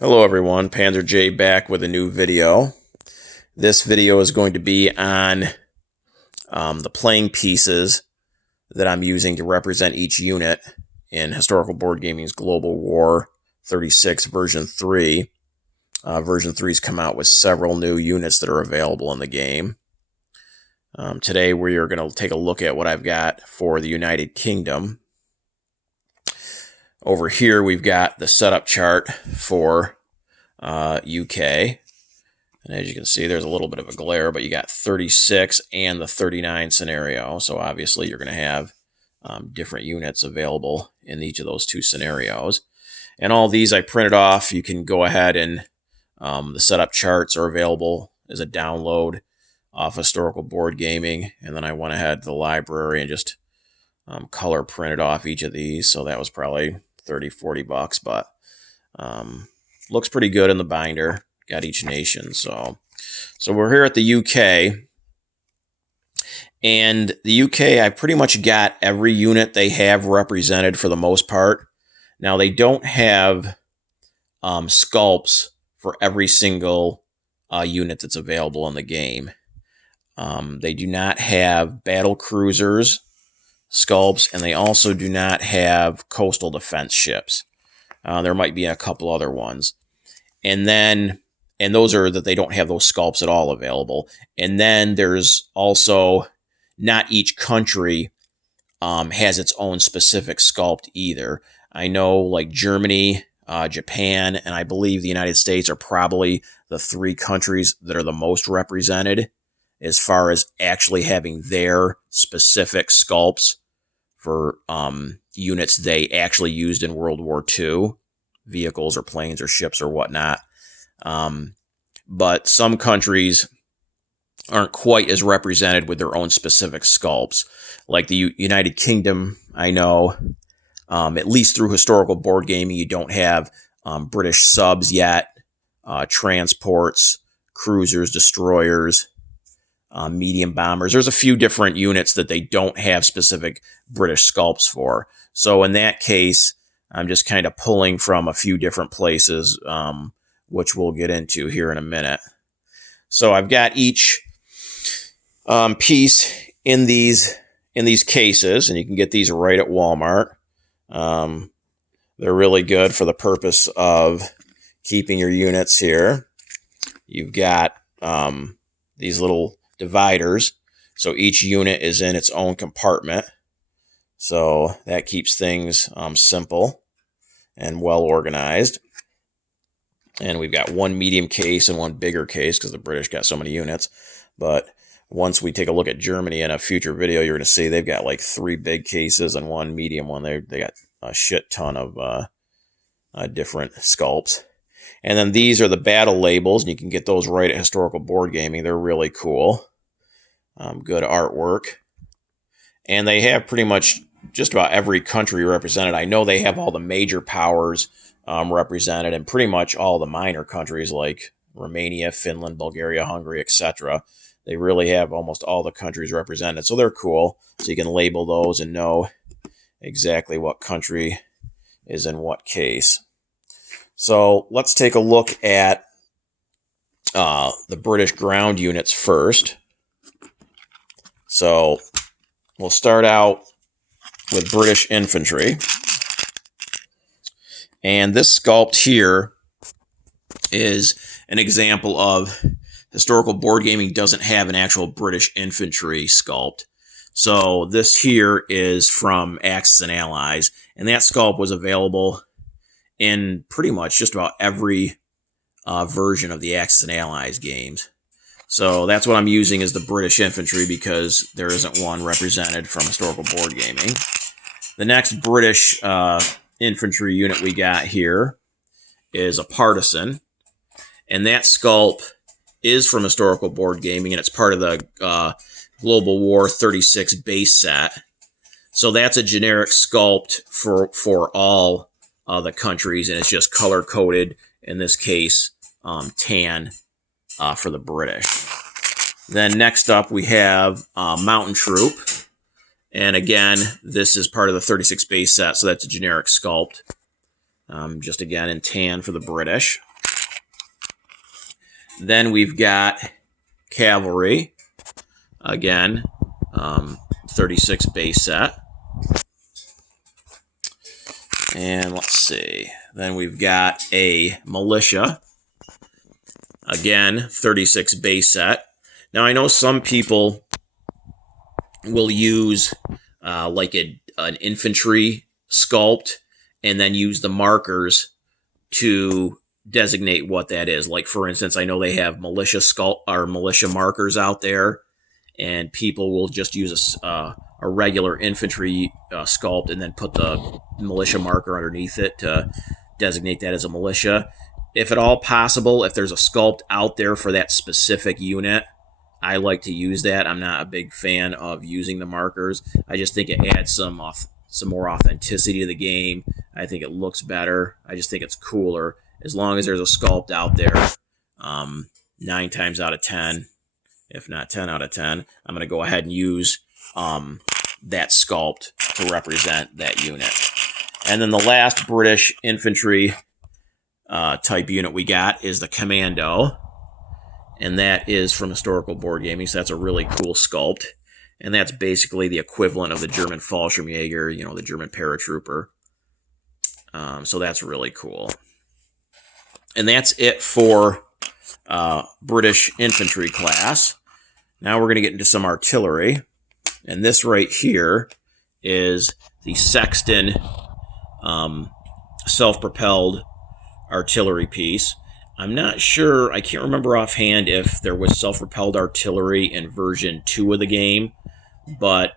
Hello everyone, Panzer J back with a new video. This video is going to be on the playing pieces that I'm using to represent each unit in Historical Board Gaming's Global War 36 version 3. Version 3's come out with several new units that are available in the game. Today we are going to take a look at what I've got for the United Kingdom. Over here we've got the setup chart for UK. And as you can see, there's a little bit of a glare, but you got 36 and the 39 scenario. So obviously you're going to have different units available in each of those two scenarios. And all these I printed off. You can go ahead and the setup charts are available as a download off Historical Board Gaming. And then I went ahead to the library and just color printed off each of these. So that was probably 30, 40 bucks, but looks pretty good in the binder. Got each nation. So we're here at the UK. And the UK, I pretty much got every unit they have represented for the most part. Now, they don't have sculpts for every single unit that's available in the game. They do not have battle cruisers sculpts, and they also do not have coastal defense ships. There might be a couple other ones. And those are that they don't have those sculpts at all available. And then there's also not each country has its own specific sculpt either. I know like Germany, Japan, and I believe the United States are probably the three countries that are the most represented as far as actually having their specific sculpts for units they actually used in World War II, vehicles or planes or ships or whatnot. But some countries aren't quite as represented with their own specific sculpts. Like the United Kingdom, I know, at least through Historical Board Gaming, you don't have British subs yet, transports, cruisers, destroyers, medium bombers. There's a few different units that they don't have specific British sculpts for. So in that case, I'm just kind of pulling from a few different places, which we'll get into here in a minute. So I've got each piece in these cases, and you can get these right at Walmart. They're really good for the purpose of keeping your units here. You've got these little dividers, so each unit is in its own compartment. So that keeps things simple and well organized. And we've got one medium case and one bigger case because the British got so many units. But once we take a look at Germany in a future video, you're going to see they've got like 3 big cases and one medium one. They got a shit ton of different sculpts. And then these are the battle labels, and you can get those right at Historical Board Gaming. They're really cool. Good artwork. And they have pretty much just about every country represented. I know they have all the major powers represented, and pretty much all the minor countries like Romania, Finland, Bulgaria, Hungary, etc. They really have almost all the countries represented. So they're cool. So you can label those and know exactly what country is in what case. So let's take a look at the British ground units first. So we'll start out with British infantry. And this sculpt here is an example of Historical Board Gaming doesn't have an actual British infantry sculpt. So this here is from Axis and Allies, and that sculpt was available in pretty much just about every version of the Axis and Allies games. So that's what I'm using as the British infantry because there isn't one represented from Historical Board Gaming. The next British infantry unit we got here is a partisan, and that sculpt is from Historical Board Gaming, and it's part of the Global War 36 base set. So that's a generic sculpt for all the countries, and it's just color coded, in this case tan for the British. Then next up we have Mountain Troop. And again, this is part of the 36 base set, so that's a generic sculpt. Just again in tan for the British. Then we've got Cavalry. Again, 36 base set. And let's see. Then we've got a Militia. Again, 36 base set. Now, I know some people will use like an infantry sculpt and then use the markers to designate what that is. Like, for instance, I know they have militia sculpt or militia markers out there, and people will just use a regular infantry sculpt and then put the militia marker underneath it to designate that as a militia. If at all possible, if there's a sculpt out there for that specific unit, I like to use that. I'm not a big fan of using the markers. I just think it adds some more authenticity to the game. I think it looks better. I just think it's cooler. As long as there's a sculpt out there, 9 times out of 10, if not 10 out of 10, I'm going to go ahead and use that sculpt to represent that unit. And then the last British infantry type unit we got is the Commando. And that is from Historical Board Gaming, so that's a really cool sculpt. And that's basically the equivalent of the German Fallschirmjäger, you know, the German paratrooper. So that's really cool. And that's it for British infantry class. Now we're going to get into some artillery. And this right here is the Sexton self-propelled artillery piece. I'm not sure, I can't remember offhand if there was self-propelled artillery in version 2 of the game, but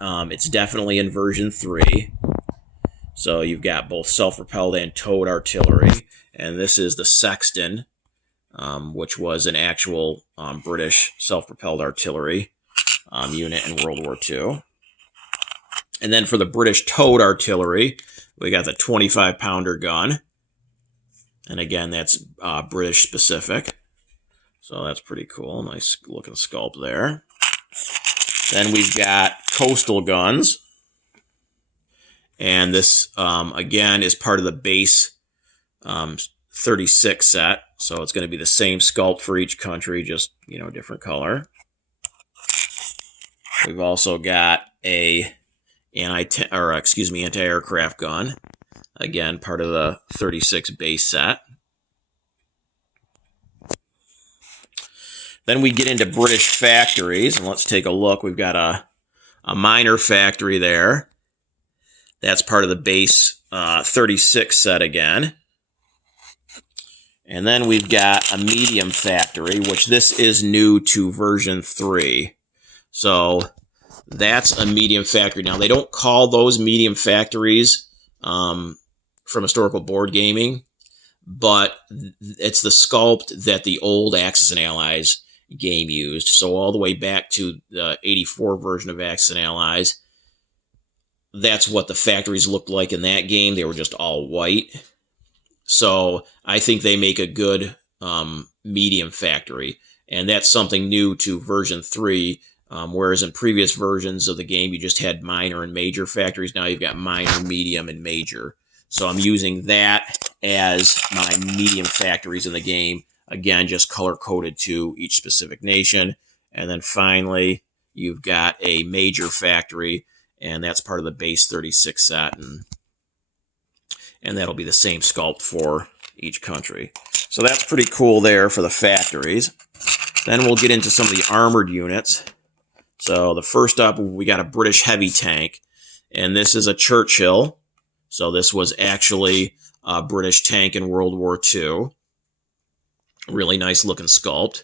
it's definitely in version 3. So you've got both self-propelled and towed artillery, and this is the Sexton, which was an actual British self-propelled artillery unit in World War II. And then for the British towed artillery, we got the 25-pounder gun. And again, that's British specific. So that's pretty cool. Nice looking sculpt there. Then we've got coastal guns. And this, again, is part of the base 36 set. So it's going to be the same sculpt for each country, just, you know, different color. We've also got a anti-aircraft gun. Again, part of the 36 base set. Then we get into British factories, and let's take a look. We've got a minor factory there. That's part of the base 36 set again. And then we've got a medium factory, which this is new to version 3. So that's a medium factory. Now, they don't call those medium factories from Historical Board Gaming, but it's the sculpt that the old Axis and Allies game used. So all the way back to the 84 version of Axis and Allies, that's what the factories looked like in that game. They were just all white. So I think they make a good medium factory, and that's something new to version 3. Whereas in previous versions of the game, you just had minor and major factories. Now you've got minor, medium, and major. So I'm using that as my medium factories in the game. Again, just color-coded to each specific nation. And then finally, you've got a major factory, and that's part of the base 36 set. And that'll be the same sculpt for each country. So that's pretty cool there for the factories. Then we'll get into some of the armored units. So the first up, we got a British heavy tank, and this is a Churchill. So this was actually a British tank in World War II. Really nice looking sculpt.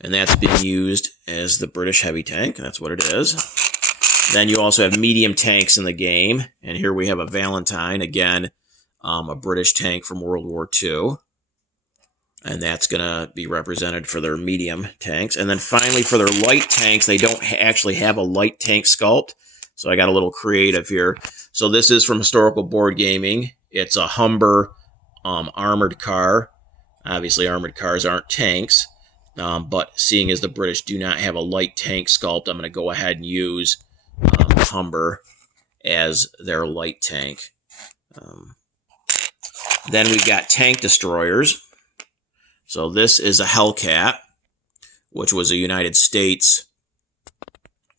And that's being used as the British heavy tank, and that's what it is. Then you also have medium tanks in the game, and here we have a Valentine, again, a British tank from World War II. And that's going to be represented for their medium tanks. And then finally, for their light tanks, they don't actually have a light tank sculpt. So I got a little creative here. So this is from Historical Board Gaming. It's a Humber armored car. Obviously, armored cars aren't tanks. But seeing as the British do not have a light tank sculpt, I'm going to go ahead and use Humber as their light tank. Then we've got tank destroyers. So this is a Hellcat, which was a United States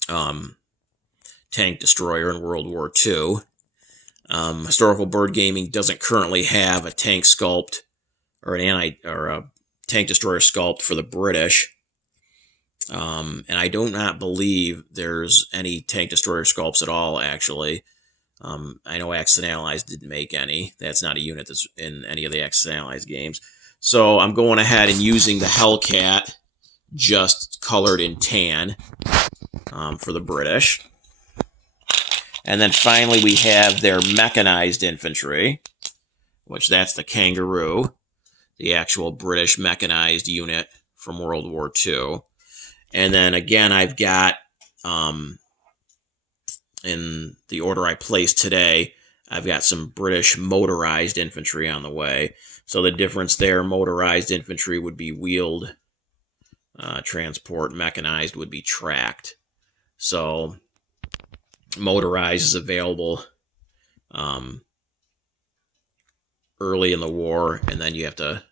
tank destroyer in World War II. Historical Board Gaming doesn't currently have a tank sculpt or a tank destroyer sculpt for the British. And I do not believe there's any tank destroyer sculpts at all, actually. I know Axis and Allies didn't make any. That's not a unit that's in any of the Axis and Allies games. So I'm going ahead and using the Hellcat, just colored in tan, for the British. And then finally we have their mechanized infantry, which that's the Kangaroo, the actual British mechanized unit from World War II. And then again, I've got, in the order I placed today, I've got some British motorized infantry on the way. So the difference there, motorized infantry would be wheeled transport, mechanized would be tracked. So motorized is available early in the war, and then you have to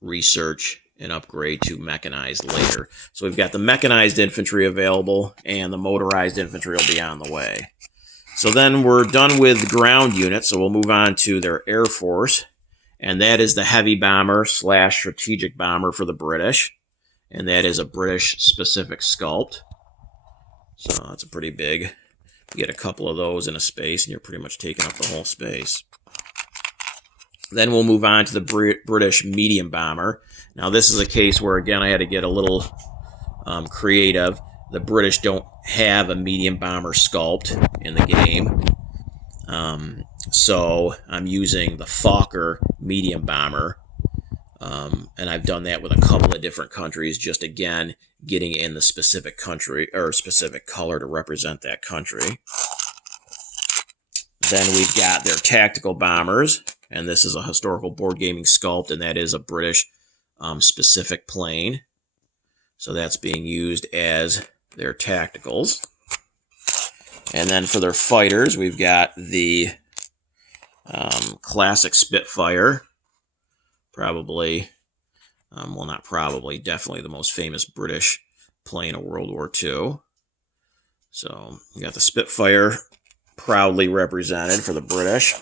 research and upgrade to mechanized later. So we've got the mechanized infantry available, and the motorized infantry will be on the way. So then we're done with ground units, so we'll move on to their Air Force, and that is the heavy bomber / strategic bomber for the British, and that is a British specific sculpt. So that's a pretty big. You get a couple of those in a space, and you're pretty much taking up the whole space. Then we'll move on to the British medium bomber. Now this is a case where, again, I had to get a little creative. The British don't have a medium bomber sculpt in the game. So I'm using the Fokker medium bomber. And I've done that with a couple of different countries, just again, getting in the specific country or specific color to represent that country. Then we've got their tactical bombers, and this is a historical board gaming sculpt, and that is a British specific plane. So that's being used as their tacticals. And then for their fighters, we've got the classic Spitfire, probably, well, not probably, definitely the most famous British plane of World War II. So you got the Spitfire proudly represented for the British.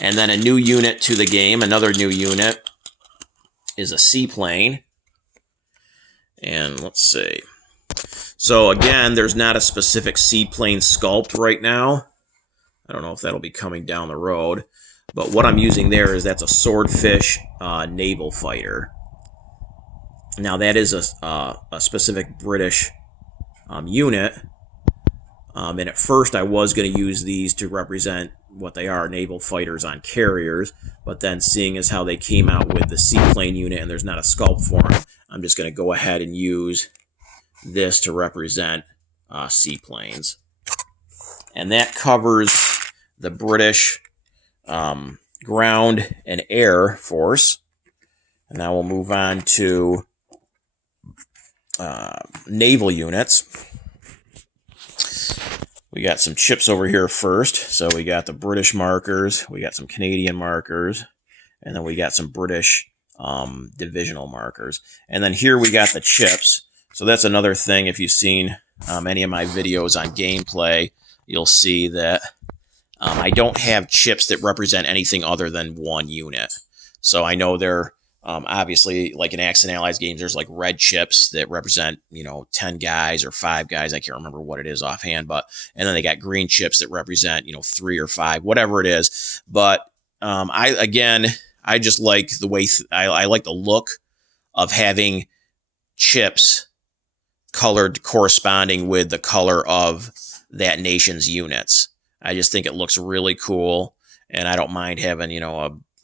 And then a new unit to the game, another new unit, is a seaplane. And let's see. So again, there's not a specific seaplane sculpt right now. I don't know if that'll be coming down the road. But what I'm using there is that's a Swordfish naval fighter. Now that is a specific British unit. And at first I was going to use these to represent what they are, naval fighters on carriers. But then seeing as how they came out with the seaplane unit and there's not a sculpt for them, I'm just going to go ahead and use this to represent seaplanes. And that covers the British ground and air force. And now we'll move on to naval units. We got some chips over here first. So we got the British markers, we got some Canadian markers, and then we got some British divisional markers. And then here we got the chips. So that's another thing. If you've seen any of my videos on gameplay, you'll see that I don't have chips that represent anything other than one unit. So I know they're obviously, like in Axis and Allies games, there's like red chips that represent, 10 guys or 5 guys. I can't remember what it is offhand, and then they got green chips that represent, 3 or 5, whatever it is. But I just like the way I like the look of having chips colored corresponding with the color of that nation's units. I just think it looks really cool, and I don't mind having,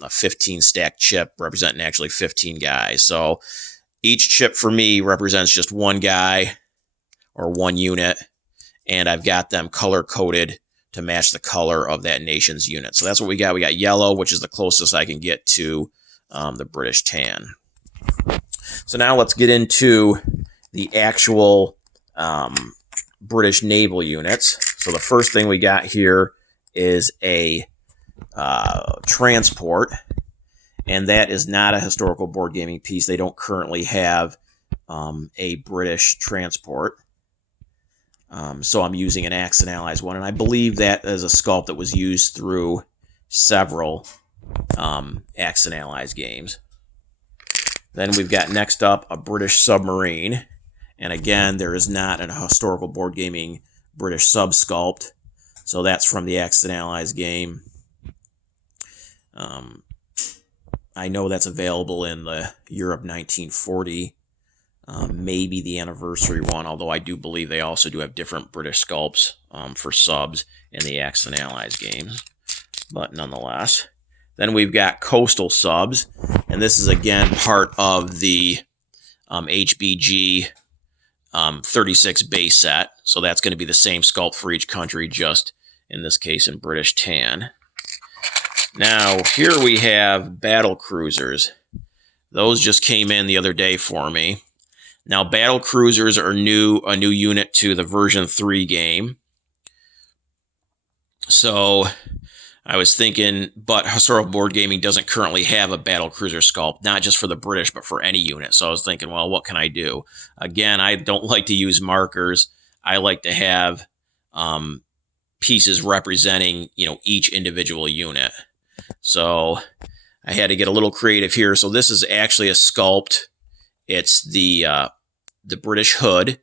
a 15 stack chip representing actually 15 guys. So each chip for me represents just one guy or one unit, and I've got them color coded to match the color of that nation's unit. So that's what we got. We got yellow, which is the closest I can get to the British tan. So now let's get into the actual British naval units. So the first thing we got here is a transport, and that is not a historical board gaming piece. They don't currently have a British transport. So I'm using an Axis and Allies one, and I believe that is a sculpt that was used through several Axis and Allies games. Then we've got next up a British submarine, and again, there is not a historical board gaming British sub sculpt, so that's from the Axis and Allies game. I know that's available in the Europe 1940. Maybe the anniversary one, although I do believe they also do have different British sculpts for subs in the Axis and Allies games, but nonetheless. Then we've got coastal subs, and this is again part of the HBG 36 base set, so that's going to be the same sculpt for each country, just in this case in British tan. Now, here we have battle cruisers. Those just came in the other day for me. Now, battle cruisers are a new unit to the version 3 game. So I was thinking, but historical board gaming doesn't currently have a battle cruiser sculpt, not just for the British, but for any unit. So I was thinking, well, what can I do? Again, I don't like to use markers. I like to have pieces representing, each individual unit. So I had to get a little creative here. So this is actually a sculpt. It's the British Hood,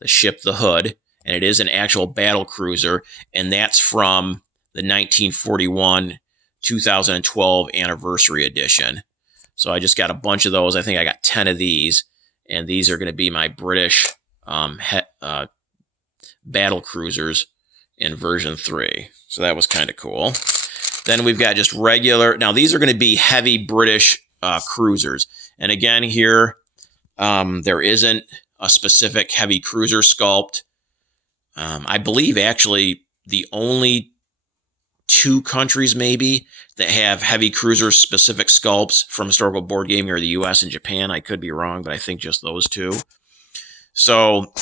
the ship the Hood, and it is an actual battle cruiser, and that's from the 1941-2012 anniversary edition. So I just got a bunch of those. I think I got 10 of these, and these are going to be my British battle cruisers in version 3. So that was kind of cool. Then we've got just regular. Now these are going to be heavy British cruisers, and again here there isn't a specific heavy cruiser sculpt. I believe actually the only 2 countries maybe that have heavy cruiser specific sculpts from historical board gaming are the US and Japan. I could be wrong, but I think just those 2. So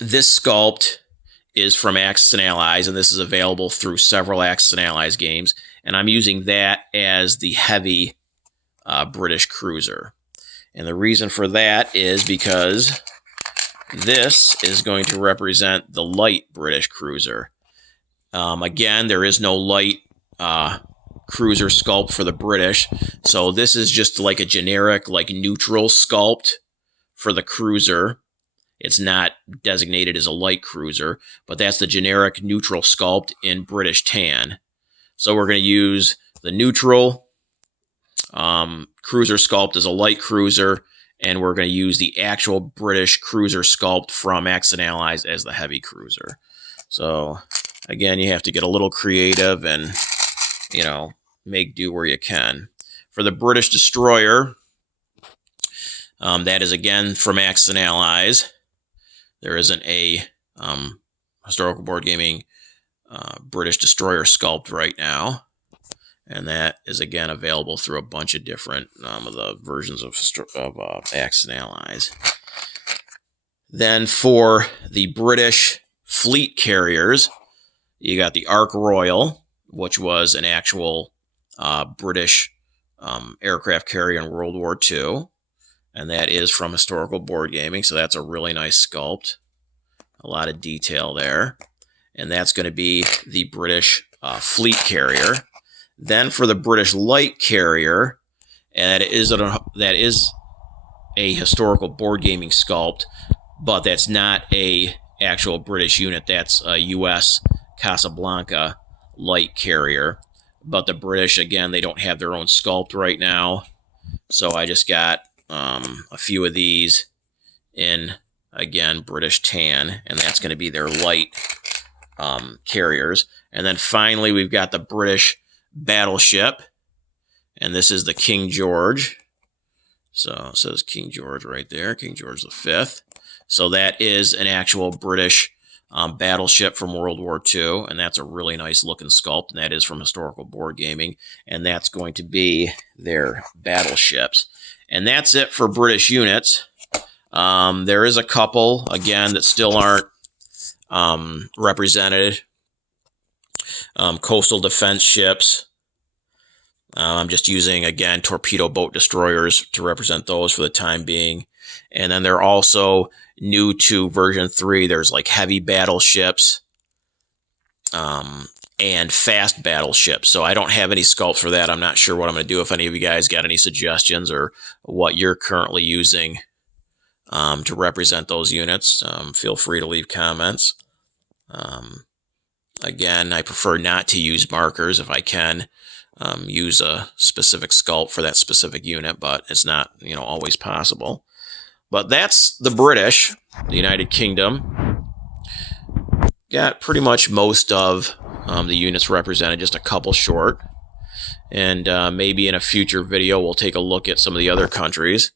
this sculpt is from Axis and Allies, and this is available through several Axis and Allies games, and I'm using that as the heavy British cruiser. And the reason for that is because this is going to represent the light British cruiser. Again, there is no light cruiser sculpt for the British, so this is just like a generic, like neutral sculpt for the cruiser. It's not designated as a light cruiser, but that's the generic neutral sculpt in British tan. So we're going to use the neutral cruiser sculpt as a light cruiser, and we're going to use the actual British cruiser sculpt from Axis and Allies as the heavy cruiser. So again, you have to get a little creative and, make do where you can. For the British destroyer, that is again from Axis and Allies. There isn't a historical board gaming British destroyer sculpt right now. And that is, again, available through a bunch of different of the versions of Axis and Allies. Then for the British fleet carriers, you got the Ark Royal, which was an actual British aircraft carrier in World War II. And that is from historical board gaming, so that's a really nice sculpt. A lot of detail there. And that's going to be the British fleet carrier. Then for the British light carrier, and that is a historical board gaming sculpt, but that's not a actual British unit. That's a U.S. Casablanca light carrier. But the British, again, they don't have their own sculpt right now. So I just got a few of these in, again, British tan, and that's going to be their light carriers. And then finally, we've got the British battleship, and this is the King George. So it says King George right there, King George V. So that is an actual British battleship from World War II, and that's a really nice looking sculpt, and that is from historical board gaming, and that's going to be their battleships. And that's it for British units. There is a couple, again, that still aren't represented. Coastal defense ships. I'm just using, again, torpedo boat destroyers to represent those for the time being. And then they're also new to version 3. There's like heavy battleships and fast battleships. So I don't have any sculpts for that. I'm not sure what I'm going to do. If any of you guys got any suggestions or what you're currently using to represent those units, feel free to leave comments. Again, I prefer not to use markers if I can. Use a specific sculpt for that specific unit, but it's not, always possible. But that's the British, the United Kingdom. Got pretty much most of the units represented, just a couple short. And maybe in a future video, we'll take a look at some of the other countries.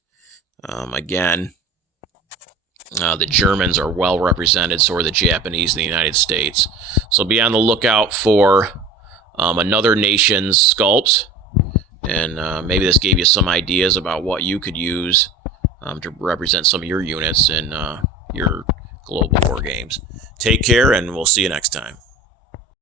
Again, the Germans are well represented, so are the Japanese and the United States. So be on the lookout for another nation's sculpts. And maybe this gave you some ideas about what you could use to represent some of your units in your global war games. Take care, and we'll see you next time.